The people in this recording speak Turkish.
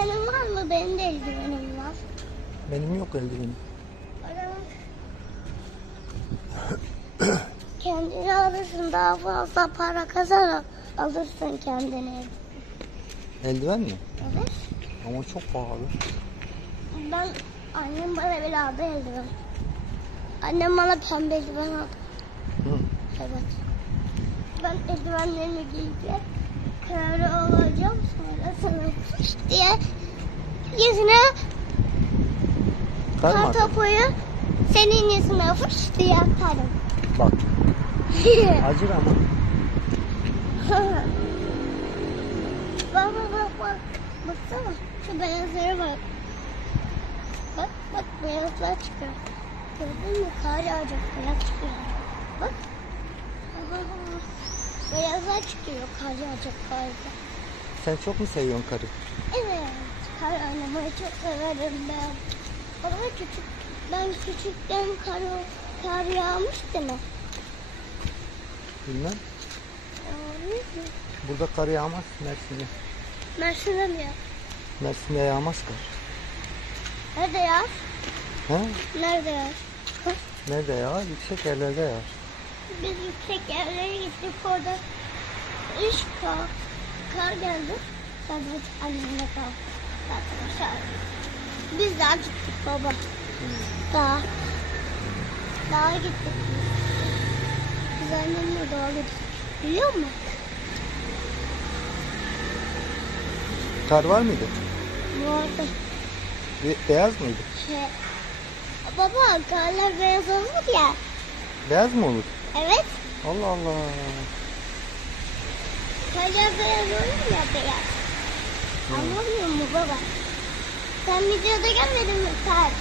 eldivenin var mı? Benim de eldivenim var. Benim yok eldivenim. Kendini alırsın daha fazla para kazanarak alırsın kendine. Eldiven mi? Evet. Ama çok pahalı. Ben annem bana bir aldı eldiven. Annem bana pembe eldiven aldı. Hı. Evet. Ben eldivenlerimi giyeceğim. Kara olacağım sonra sana yüzüne mı kar topuyu senin yüzüne fış diye atarım. Bak acır ama. bak bak bak bak. Baksana şu beyazlara bak. Bak bak beyazlar çıkıyor. Gördün mü? Kar yağacak beyaz çıkıyor. Bak. Beyazlar çıkıyor kar yağacak galiba. Sen çok mu seviyorsun karı? Evet. Kar oynamayı çok severim ben. Baba küçük, ben küçükken kar, kar yağmıştı mı? Bilmem. Yağmış mı? Burada kar yağmaz Mersin'de. Mersin'de mi ya? Mersin'de yağmaz kar. Nerede yağar? Ha? Nerede yağar? Nerede yağar? Yüksek yerlerde yağar. Biz yüksek yerlere gittik orada. Üç kar, kar geldi. De annemle kal. Aşağı. Biz daha gittik baba. Daha. Daha gittik. Biz annemle daha gittik. Biliyor musun? Kar var mıydı? Vardı. Be- beyaz mıydı? Şey. Baba karlar beyaz olur ya. Beyaz mı olur? Evet. Allah Allah. Karlar beyaz olur ya beyaz. Anlamıyor musun baba? Sen videoda görmedin mi kar?